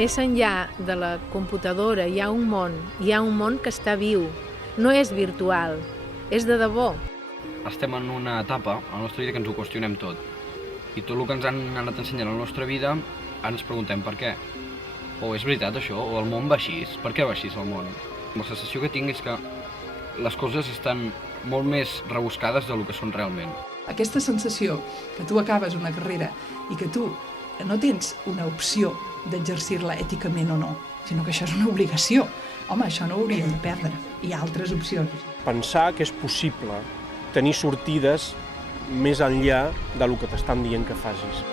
més enllà de la computadora hi ha un món que està viu, no és virtual, és de debò. Estem en una etapa a la nostra vida que ens ho qüestionem tot. I tot el que ens han anat ensenyant a la nostra vida, ara ens preguntem per què. O és veritat això? O el món va així? Per què va així el món? La sensació que tinc és que les coses estan molt més rebuscades del que són realment. Aquesta sensació que tu acabes una carrera i que tu no tens una opció d'exercir-la èticament o no, sinó que això és una obligació. Home, això no ho hauríem de perdre. Hi ha altres opcions. Pensar que és possible tenir sortides més enllà del que t'estan dient que facis.